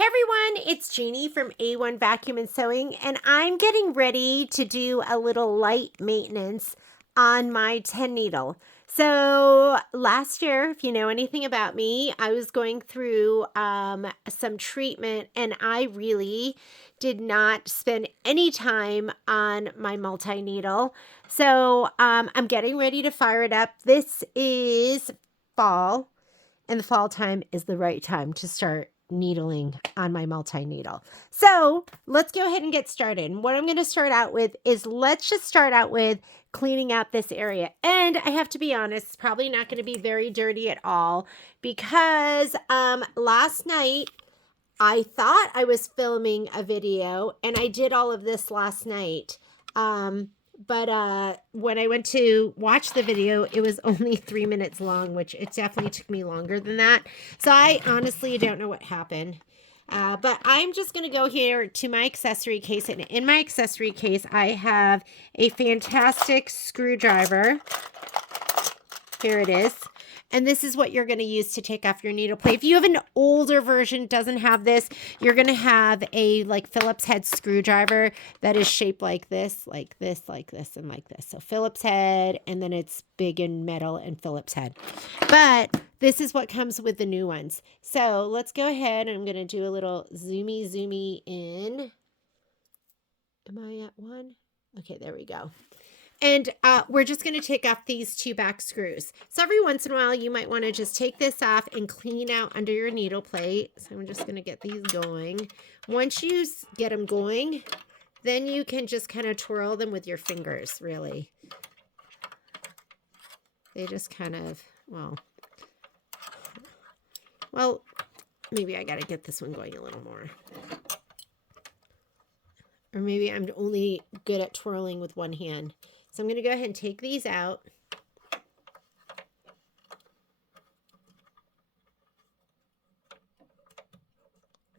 Hey everyone, it's Jeannie from A1 Vacuum and Sewing, and I'm getting ready to do a little light maintenance on my 10 needle. So last year, if you know anything about me, I was going through some treatment, and I really did not spend any time on my multi-needle. So I'm getting ready to fire it up. This is fall, and the fall time is the right time to start needling on my multi-needle. So let's go ahead and get started. And what I'm going to start out with is, let's just start out with cleaning out this area. And I have to be honest, it's probably not going to be very dirty at all, because last night I thought I was filming a video, and I did all of this last night. But when I went to watch the video, it was only 3 minutes long, which it definitely took me longer than that. So I honestly don't know what happened. But I'm just going to go here to my accessory case. And in my accessory case, I have a fantastic screwdriver. Here it is. And this is what you're going to use to take off your needle plate. If you have an older version, doesn't have this, you're going to have a Phillips head screwdriver that is shaped like this, and like this. So Phillips head, and then it's big in metal and Phillips head. But this is what comes with the new ones. So let's go ahead, and I'm going to do a little zoomy in. Am I at one? Okay, there we go. And we're just going to take off these two back screws. So every once in a while, you might want to just take this off and clean out under your needle plate. So I'm just going to get these going. Once you get them going, then you can just kind of twirl them with your fingers, really. They just kind of, well, maybe I got to get this one going a little more. Or maybe I'm only good at twirling with one hand. So I'm going to go ahead and take these out.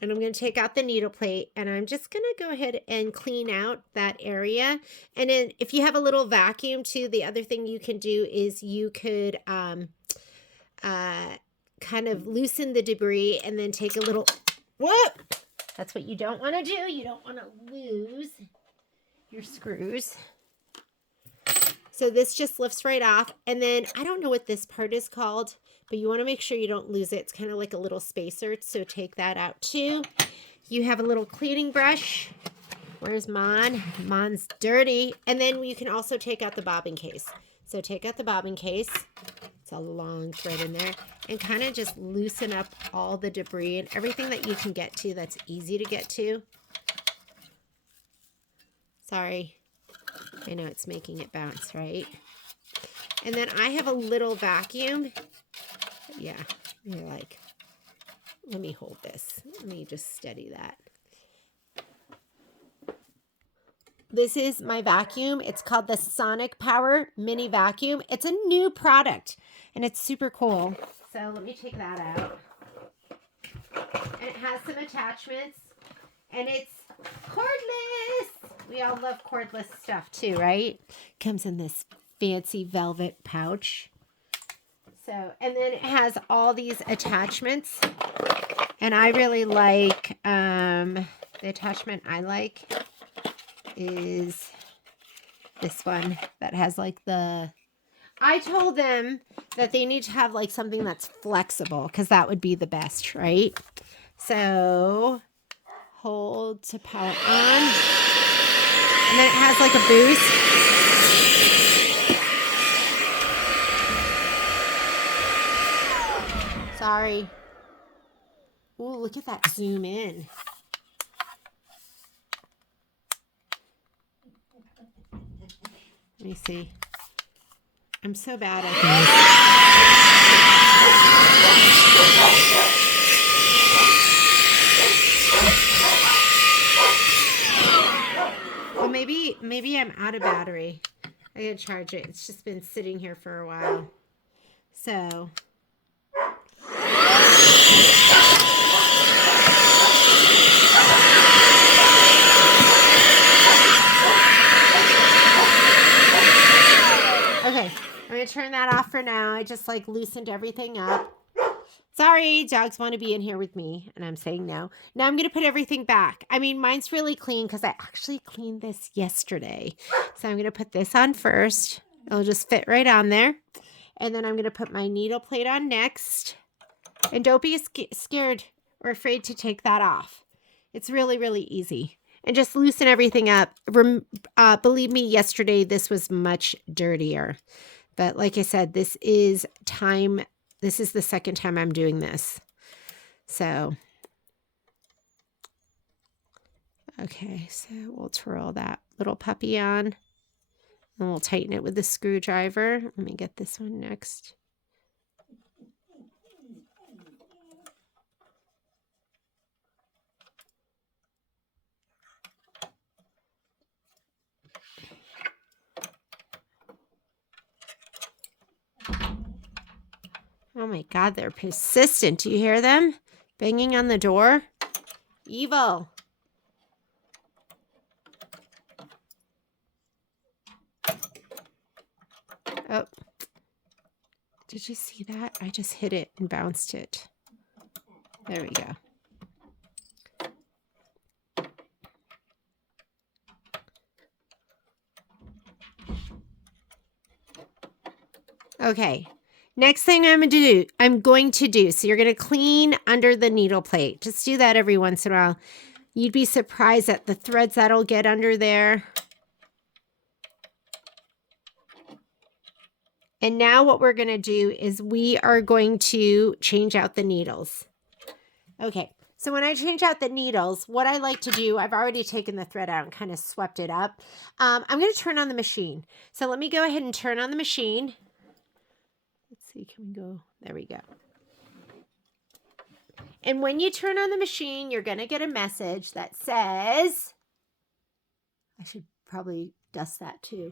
And I'm going to take out the needle plate, and I'm just going to go ahead and clean out that area. And then if you have a little vacuum too, the other thing you can do is you could kind of loosen the debris and then take a little, whoop! That's what you don't want to do. You don't want to lose your screws. So this just lifts right off. And then I don't know what this part is called, but you want to make sure you don't lose it. It's kind of like a little spacer. So take that out too. You have a little cleaning brush. Where's Mon? Mon's dirty. And then you can also take out the bobbin case. So take out the bobbin case. It's a long thread in there. And kind of just loosen up all the debris and everything that you can get to that's easy to get to. Sorry. I know it's making it bounce, right? And then I have a little vacuum. Yeah, you're like, let me hold this. Let me just steady that. This is my vacuum. It's called the Sonic Power Mini Vacuum. It's a new product, and it's super cool. So let me take that out. And it has some attachments, and it's cordless. We all love cordless stuff too, right? Comes in this fancy velvet pouch. So, and then it has all these attachments. And I really like, the attachment I like is this one that has like I told them that they need to have like something that's flexible, because that would be the best, right? So hold to power on. And then it has like a boost. Sorry. Ooh, look at that zoom in. Let me see. I'm so bad at this. Well, maybe I'm out of battery. I gotta charge it. It's just been sitting here for a while. So. Okay, I'm going to turn that off for now. I just loosened everything up. Sorry, dogs want to be in here with me, and I'm saying no. Now I'm going to put everything back. I mean, mine's really clean because I actually cleaned this yesterday. So I'm going to put this on first. It'll just fit right on there. And then I'm going to put my needle plate on next. And don't be scared or afraid to take that off. It's really, really easy. And just loosen everything up. Believe me, yesterday this was much dirtier. But like I said, this is the second time I'm doing this. So, okay, so we'll twirl that little puppy on. And we'll tighten it with the screwdriver. Let me get this one next. Oh my God, they're persistent. Do you hear them? Banging on the door? Evil. Oh. Did you see that? I just hit it and bounced it. There we go. Okay. Next thing I'm going to do, so you're going to clean under the needle plate. Just do that every once in a while. You'd be surprised at the threads that'll get under there. And now what we're going to do is we are going to change out the needles. Okay, so when I change out the needles, what I like to do, I've already taken the thread out and kind of swept it up. I'm going to turn on the machine. So let me go ahead and turn on the machine. Let's see, can we go? There we go. And when you turn on the machine, you're going to get a message that says, I should probably dust that too.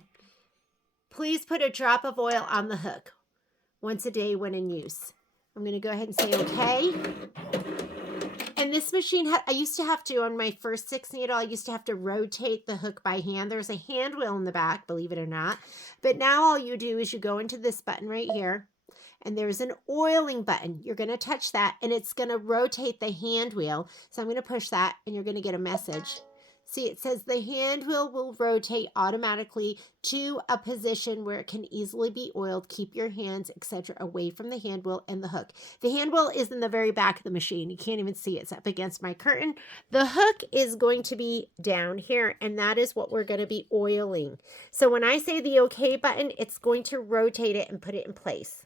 Please put a drop of oil on the hook once a day when in use. I'm going to go ahead and say okay. And this machine, I used to have to, on my first 6 needle, I used to have to rotate the hook by hand. There's a hand wheel in the back, believe it or not. But now all you do is you go into this button right here. And there's an oiling button. You're going to touch that and it's going to rotate the hand wheel. So I'm going to push that and you're going to get a message. See, it says the hand wheel will rotate automatically to a position where it can easily be oiled. Keep your hands, etc., away from the hand wheel and the hook. The hand wheel is in the very back of the machine. You can't even see it. It's up against my curtain. The hook is going to be down here, and that is what we're going to be oiling. So when I say the OK button, it's going to rotate it and put it in place.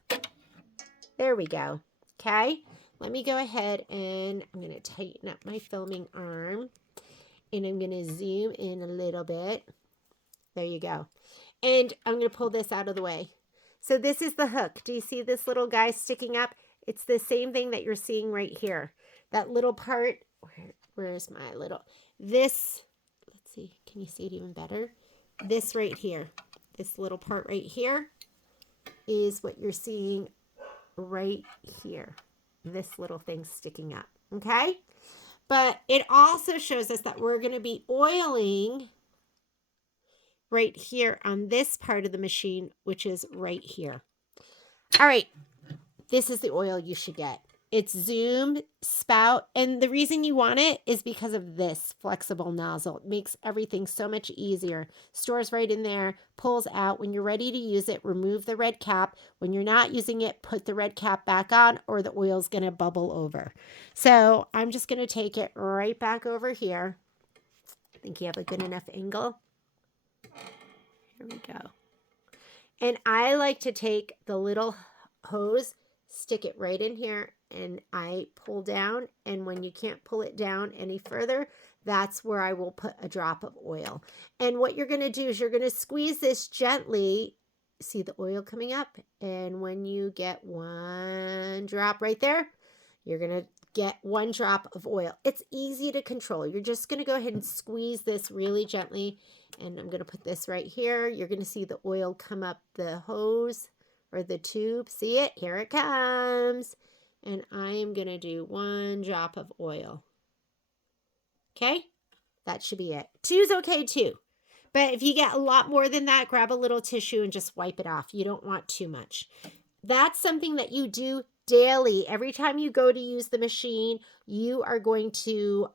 There we go. Okay, let me go ahead and I'm going to tighten up my filming arm. And I'm going to zoom in a little bit. There you go. And I'm going to pull this out of the way. So this is the hook. Do you see this little guy sticking up? It's the same thing that you're seeing right here. That little part. Where's my little... This, let's see. Can you see it even better? This right here. This little part right here is what you're seeing right here. This little thing sticking up. Okay? But it also shows us that we're going to be oiling right here on this part of the machine, which is right here. All right, this is the oil you should get. It's zoom, spout, and the reason you want it is because of this flexible nozzle. It makes everything so much easier. Stores right in there, pulls out. When you're ready to use it, remove the red cap. When you're not using it, put the red cap back on or the oil's going to bubble over. So I'm just going to take it right back over here. I think you have a good enough angle. Here we go. And I like to take the little hose, stick it right in here, and I pull down, and when you can't pull it down any further, that's where I will put a drop of oil. And what you're going to do is you're going to squeeze this gently. See the oil coming up? And when you get one drop right there, you're going to get one drop of oil. It's easy to control. You're just going to go ahead and squeeze this really gently, and I'm going to put this right here. You're going to see the oil come up the hose or the tube. See it? Here it comes. And I am going to do one drop of oil. Okay? That should be it. 2's okay too. But if you get a lot more than that, grab a little tissue and just wipe it off. You don't want too much. That's something that you do daily. Every time you go to use the machine, you are going to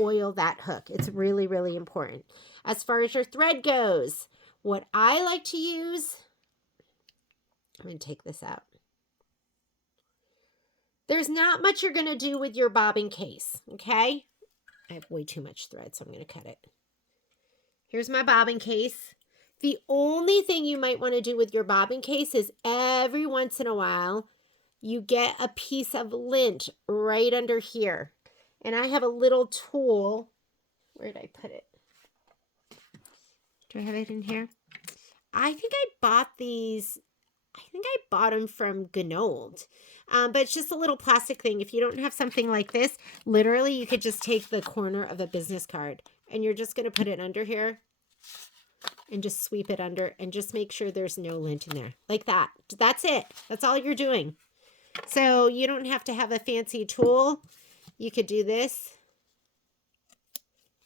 oil that hook. It's really, really important. As far as your thread goes, what I like to use, I'm going to take this out. There's not much you're going to do with your bobbin case, okay? I have way too much thread, so I'm going to cut it. Here's my bobbin case. The only thing you might want to do with your bobbin case is every once in a while, you get a piece of lint right under here. And I have a little tool. Where did I put it? Do I have it in here? I think I bought these. I think I bought them from Gnold. But it's just a little plastic thing. If you don't have something like this, literally you could just take the corner of a business card and you're just going to put it under here and just sweep it under and just make sure there's no lint in there. Like that. That's it. That's all you're doing. So you don't have to have a fancy tool. You could do this.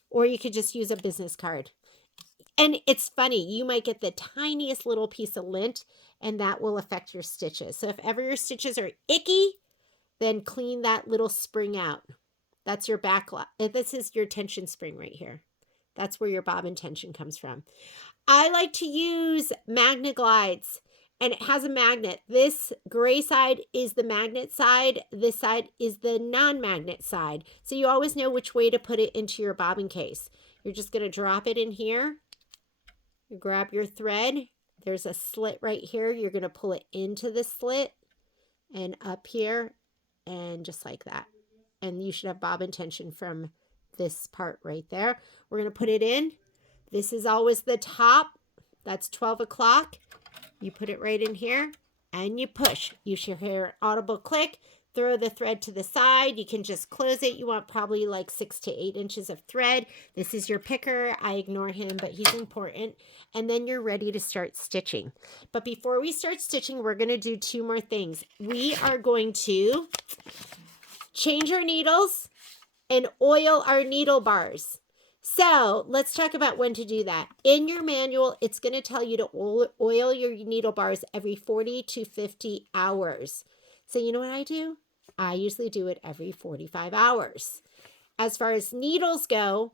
Or you could just use a business card. And it's funny, you might get the tiniest little piece of lint and that will affect your stitches. So if ever your stitches are icky, then clean that little spring out. That's your backlog. This is your tension spring right here. That's where your bobbin tension comes from. I like to use Magneglides, and it has a magnet. This gray side is the magnet side. This side is the non-magnet side. So you always know which way to put it into your bobbin case. You're just going to drop it in here. You grab your thread. There's a slit right here. You're going to pull it into the slit and up here and just like that. And you should have bobbin tension from this part right there. We're going to put it in. This is always the top. That's 12 o'clock. You put it right in here and you push. You should hear an audible click. Throw the thread to the side. You can just close it. You want probably like 6 to 8 inches of thread. This is your picker. I ignore him, but he's important. And then you're ready to start stitching. But before we start stitching, we're going to do 2 more things. We are going to change our needles and oil our needle bars. So let's talk about when to do that. In your manual, it's going to tell you to oil your needle bars every 40 to 50 hours. So you know what I do? I usually do it every 45 hours. As far as needles go,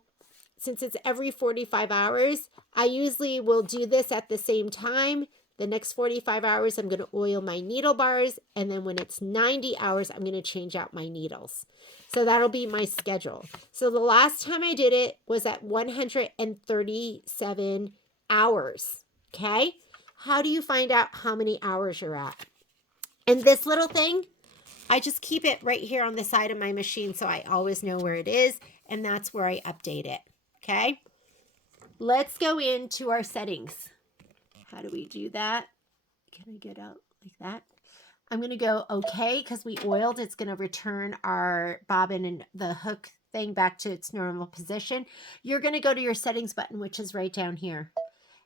since it's every 45 hours, I usually will do this at the same time. The next 45 hours, I'm going to oil my needle bars. And then when it's 90 hours, I'm going to change out my needles. So that'll be my schedule. So the last time I did it was at 137 hours. Okay? How do you find out how many hours you're at? And this little thing, I just keep it right here on the side of my machine so I always know where it is. And that's where I update it. Okay? Let's go into our settings. How do we do that? Can I get out like that? I'm going to go okay because we oiled. It's going to return our bobbin and the hook thing back to its normal position. You're going to go to your settings button, which is right down here.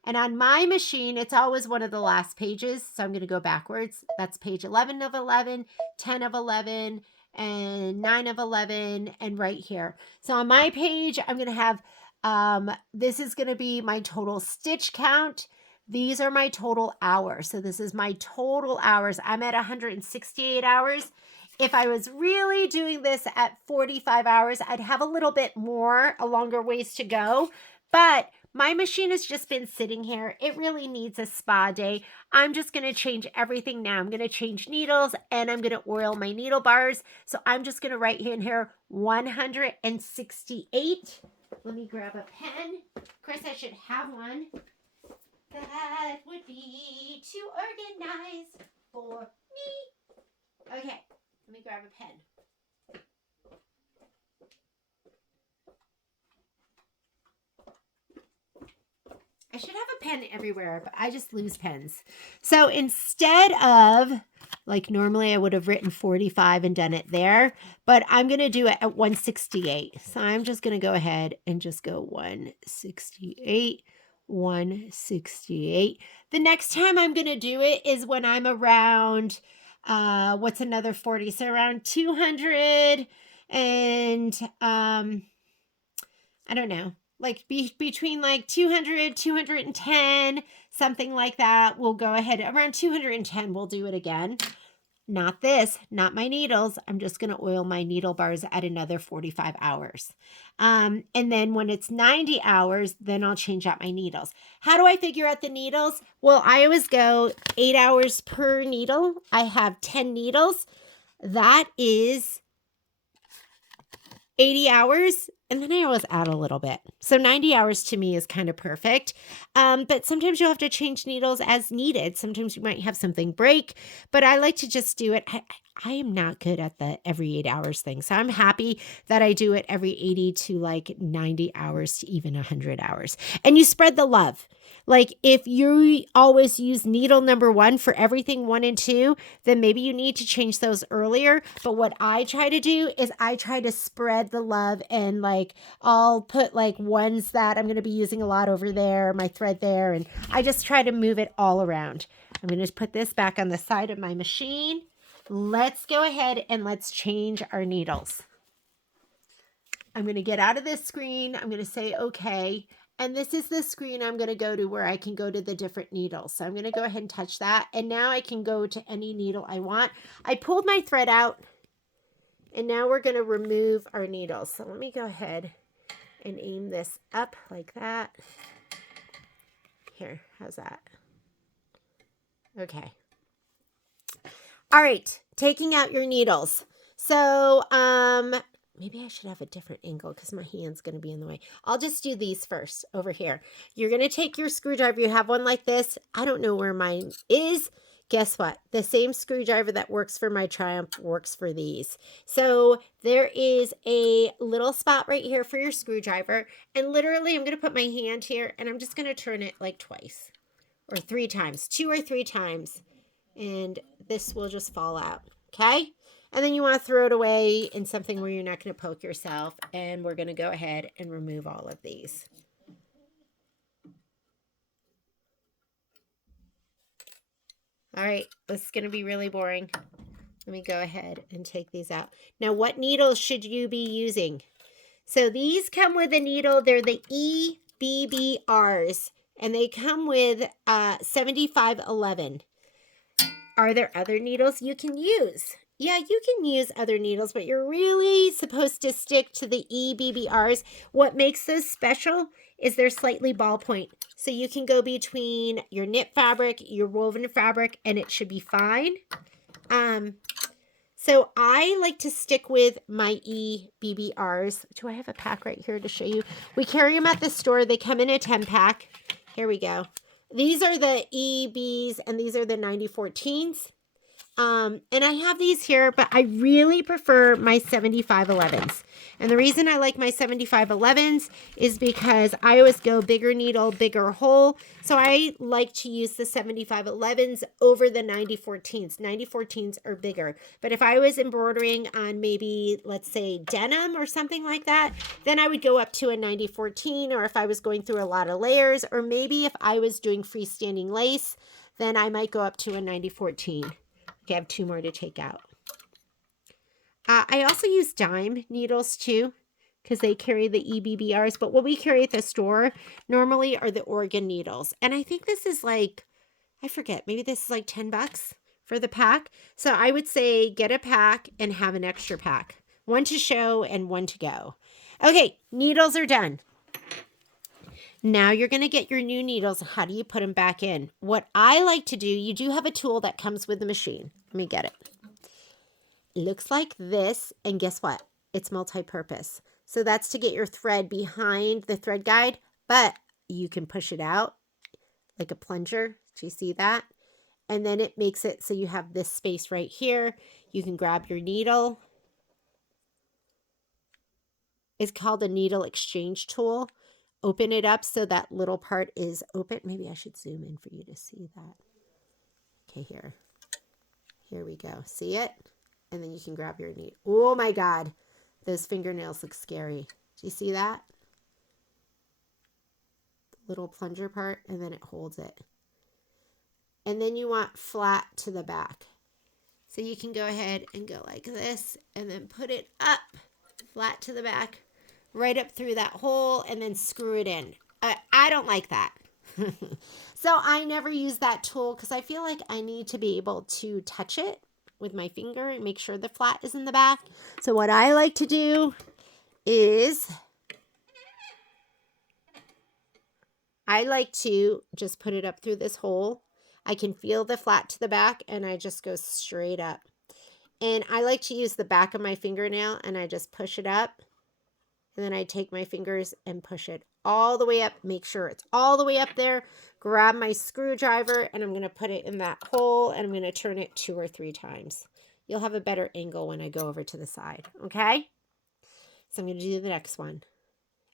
And on my machine, it's always one of the last pages. So I'm going to go backwards. That's page 11 of 11, 10 of 11, and 9 of 11, and right here. So on my page, I'm going to have, this is going to be my total stitch count. These are my total hours. So this is my total hours. I'm at 168 hours. If I was really doing this at 45 hours, I'd have a little bit more, a longer ways to go. But my machine has just been sitting here. It really needs a spa day. I'm just going to change everything now. I'm going to change needles and I'm going to oil my needle bars. So I'm just going to write in here 168. Let me grab a pen. Of course, I should have one. That would be too organized for me. Okay, let me grab a pen. I should have a pen everywhere, but I just lose pens. So instead of, like normally I would have written 45 and done it there, but I'm going to do it at 168. So I'm just going to go ahead and just go 168, 168. The next time I'm going to do it is when I'm around, what's another 40? So around 200 and, I don't know. Like between like 200, 210, something like that. We'll go ahead. Around 210, we'll do it again. not this, not my needles. I'm just going to oil my needle bars at another 45 hours. And then when it's 90 hours, then I'll change out my needles. How do I figure out the needles? Well, I always go 8 hours per needle. I have 10 needles. That is 80 hours, and then I always add a little bit. So 90 hours to me is kind of perfect. But sometimes you'll have to change needles as needed. Sometimes you might have something break, but I like to just do it. I am not good at the every 8 hours thing. So I'm happy that I do it every 80 to like 90 hours to even 100 hours. And you spread the love. Like if you always use needle number 1 for everything 1 and 2, then maybe you need to change those earlier. But what I try to do is I try to spread the love, and like I'll put like ones that I'm going to be using a lot over there, my thread there, and I just try to move it all around. I'm going to put this back on the side of my machine. Let's go ahead and let's change our needles. I'm going to get out of this screen. I'm going to say okay. And this is the screen I'm going to go to where I can go to the different needles. So I'm going to go ahead and touch that. And now I can go to any needle I want. I pulled my thread out. And now we're going to remove our needles. So let me go ahead and aim this up like that. Here, how's that? Okay. All right, taking out your needles. So, maybe I should have a different angle because my hand's going to be in the way. I'll just do these first over here. You're going to take your screwdriver. You have one like this. I don't know where mine is. Guess what? The same screwdriver that works for my Triumph works for these. So there is a little spot right here for your screwdriver. And literally, I'm going to put my hand here and I'm just going to turn it like twice or 3 times, 2 or 3 times. And this will just fall out. Okay? And then you want to throw it away in something where you're not going to poke yourself. And we're going to go ahead and remove all of these. All right, this is going to be really boring. Let me go ahead and take these out. Now, what needles should you be using? So these come with a needle. They're the EBBRs, and they come with 7511. Are there other needles you can use? Yeah, you can use other needles, but you're really supposed to stick to the EBBRs. What makes those special is they're slightly ballpoint. So you can go between your knit fabric, your woven fabric, and it should be fine. So I like to stick with my EBBRs. Do I have a pack right here to show you? We carry them at the store. They come in a 10 pack. Here we go. These are the EBs and these are the 9014s. And I have these here, but I really prefer my 7511s. And the reason I like my 7511s is because I always go bigger needle, bigger hole. So I like to use the 7511s over the 9014s. 9014s are bigger. But if I was embroidering on maybe, let's say, denim or something like that, then I would go up to a 9014. Or if I was going through a lot of layers, or maybe if I was doing freestanding lace, then I might go up to a 9014. Okay, I have 2 more to take out. I also use dime needles too, because they carry the EBBRs. But what we carry at the store normally are the Oregon needles. And I think this is like, I forget, maybe this is like $10 for the pack. So I would say get a pack and have an extra pack. 1 to show and 1 to go. Okay, needles are done. Now you're going to get your new needles. How do you put them back in? What I like to do, you do have a tool that comes with the machine. Let me get it. It looks like this, and guess what? It's multi-purpose. So that's to get your thread behind the thread guide, but you can push it out like a plunger. Do you see that? And then it makes it so you have this space right here. You can grab your needle. It's called a needle exchange tool. Open it up so that little part is open. Maybe I should zoom in for you to see that. Okay, here. Here we go. See it? And then you can grab your needle. Oh my God. Those fingernails look scary. Do you see that? Little plunger part, and then it holds it. And then you want flat to the back. So you can go ahead and go like this and then put it up flat to the back, right up through that hole, and then screw it in. I don't like that. So I never use that tool because I feel like I need to be able to touch it with my finger and make sure the flat is in the back. So what I like to do is I like to just put it up through this hole. I can feel the flat to the back and I just go straight up. And I like to use the back of my fingernail and I just push it up. And then I take my fingers and push it all the way up. Make sure it's all the way up there. Grab my screwdriver and I'm going to put it in that hole and I'm going to turn it 2 or 3 times. You'll have a better angle when I go over to the side. Okay? So I'm going to do the next one.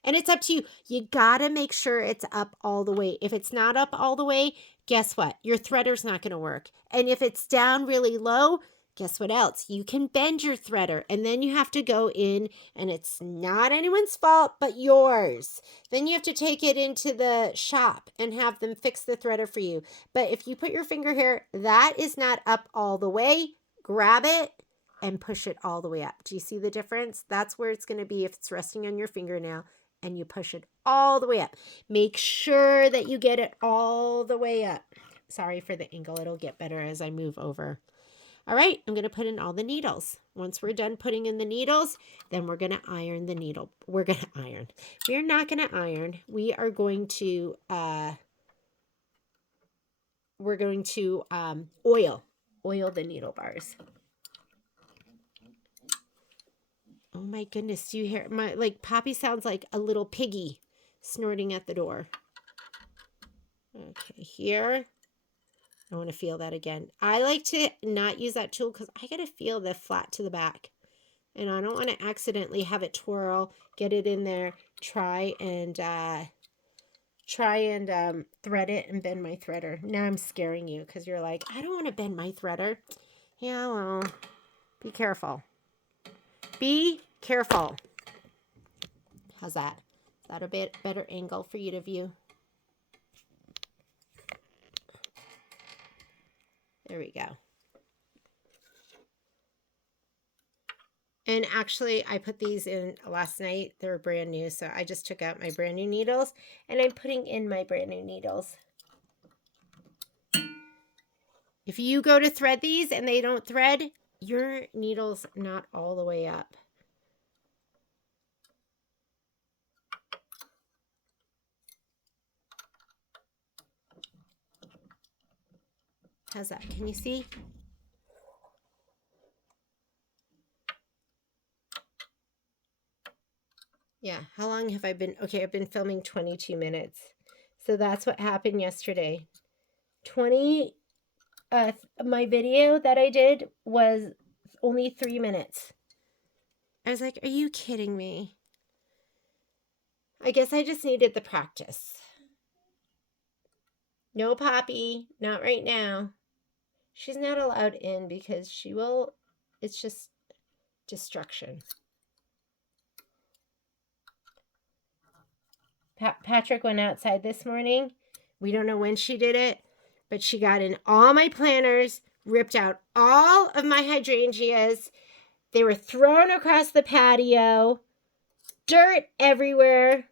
And it's up to you. You got to make sure it's up all the way. If it's not up all the way, guess what? Your threader's not going to work. And if it's down really low, guess what else? You can bend your threader and then you have to go in and it's not anyone's fault but yours. Then you have to take it into the shop and have them fix the threader for you. But if you put your finger here, that is not up all the way. Grab it and push it all the way up. Do you see the difference? That's where it's going to be if it's resting on your fingernail and you push it all the way up. Make sure that you get it all the way up. Sorry for the angle. It'll get better as I move over. All right, I'm going to put in all the needles. Once we're done putting in the needles, then we're going to iron the needle. We're going to iron. We're not going to iron. We are going to oil the needle bars. Oh my goodness, do you hear my, like, Poppy sounds like a little piggy snorting at the door. Okay, here. I want to feel that again. I like to not use that tool because I got to feel the flat to the back. And I don't want to accidentally have it twirl, get it in there, try and thread it and bend my threader. Now I'm scaring you because you're like, I don't want to bend my threader. Yeah, well, be careful. Be careful. How's that? Is that a bit better angle for you to view? There we go. And actually, I put these in last night. They were brand new, so I just took out my brand new needles, and I'm putting in my brand new needles. If you go to thread these and they don't thread, your needle's not all the way up. How's that? Can you see? Yeah, how long have I been? Okay, I've been filming 22 minutes. So that's what happened yesterday. My video that I did was only 3 minutes. I was like, are you kidding me? I guess I just needed the practice. No, Poppy, not right now. She's not allowed in because she will, it's just destruction. Patrick went outside this morning. We don't know when she did it, but she got in all my planters, ripped out all of my hydrangeas. They were thrown across the patio, dirt everywhere.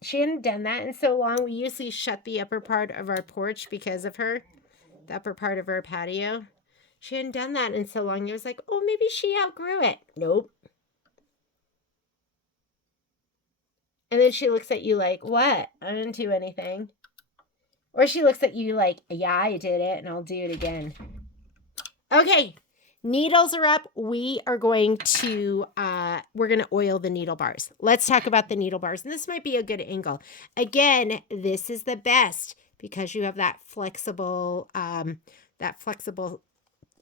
She hadn't done that in so long. We usually shut the upper part of our porch because of her, the upper part of our patio. She hadn't done that in so long. It was like, oh, maybe she outgrew it. Nope. And then she looks at you like, what? I didn't do anything. Or she looks at you like, yeah, I did it, and I'll do it again. Okay, needles are up. We're going to oil the needle bars. Let's talk about the needle bars. And this might be a good angle. Again, this is the best because you have that flexible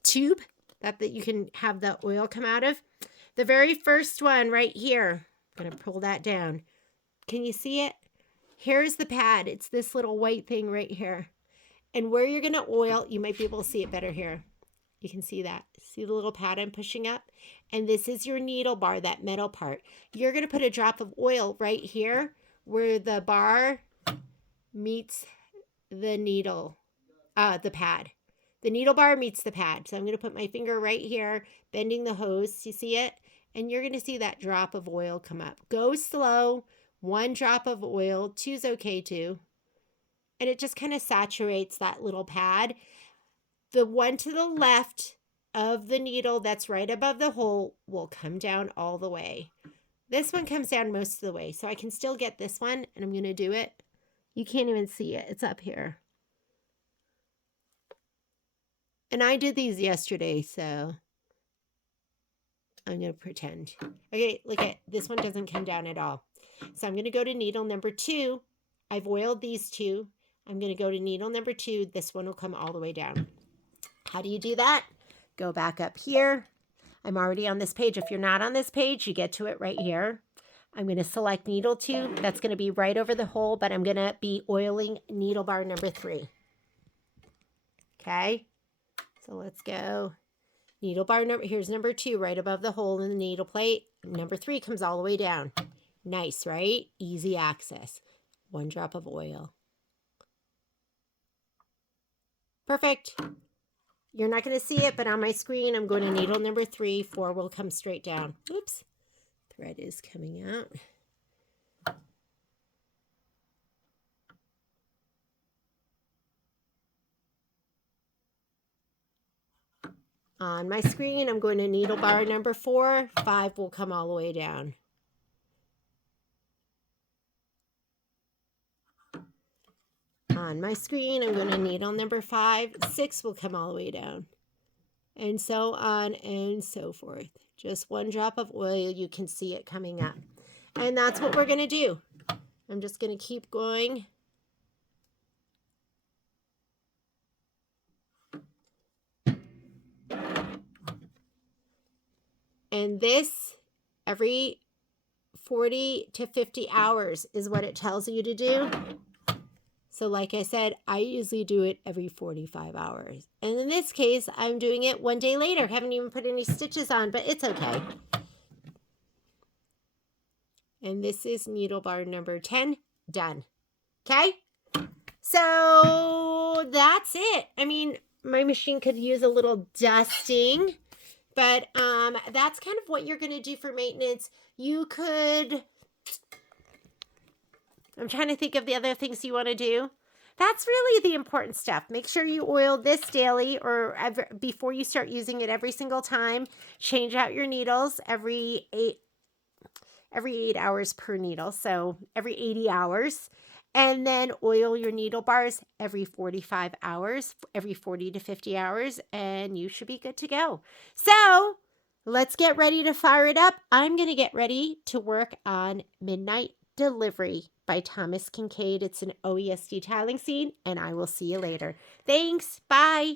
tube that you can have the oil come out of. The very first one right here, I'm going to pull that down. Can you see it? Here's the pad. It's this little white thing right here. And where you're going to oil, you might be able to see it better here. You can see that. See the little pad I'm pushing up? And this is your needle bar, that metal part. You're going to put a drop of oil right here where the bar meets the needle, the pad. The needle bar meets the pad. So I'm going to put my finger right here, bending the hose. You see it? And you're going to see that drop of oil come up. Go slow. 1 drop of oil. 2's okay too. And it just kind of saturates that little pad. the one to the left of the needle that's right above the hole will come down all the way. This one comes down most of the way, so I can still get this one, and I'm going to do it. You can't even see it. It's up here. And I did these yesterday, so I'm going to pretend. Okay, look at this one doesn't come down at all. So I'm going to go to needle number 2. I've oiled these two. I'm going to go to needle number 2. This one will come all the way down. How do you do that? Go back up here. I'm already on this page. If you're not on this page, you get to it right here. I'm going to select needle 2. That's going to be right over the hole, but I'm going to be oiling needle bar number 3. Okay, so let's go. Needle bar number, here's number 2 right above the hole in the needle plate. Number 3 comes all the way down. Nice, right? Easy access. 1 drop of oil. Perfect. You're not going to see it, but on my screen, I'm going to needle number 3. 4 will come straight down. Oops. Thread is coming out. On my screen, I'm going to needle bar number 4. 5 will come all the way down. On my screen, I'm going to needle number 5. 6 will come all the way down. And so on and so forth. Just 1 drop of oil, you can see it coming up. And that's what we're going to do. I'm just going to keep going. And this, every 40 to 50 hours is what it tells you to do. So like I said, I usually do it every 45 hours. And in this case, I'm doing it 1 day later. Haven't even put any stitches on, but it's okay. And this is needle bar number 10, done. Okay? So that's it. I mean, my machine could use a little dusting, but that's kind of what you're going to do for maintenance. You could... I'm trying to think of the other things you want to do. That's really the important stuff. Make sure you oil this daily or before you start using it every single time. Change out your needles every 8 hours per needle, so every 80 hours. And then oil your needle bars every 45 hours, every 40 to 50 hours, and you should be good to go. So let's get ready to fire it up. I'm going to get ready to work on Midnight Delivery by Thomas Kincaid. It's an OES detailing scene, and I will see you later. Thanks. Bye.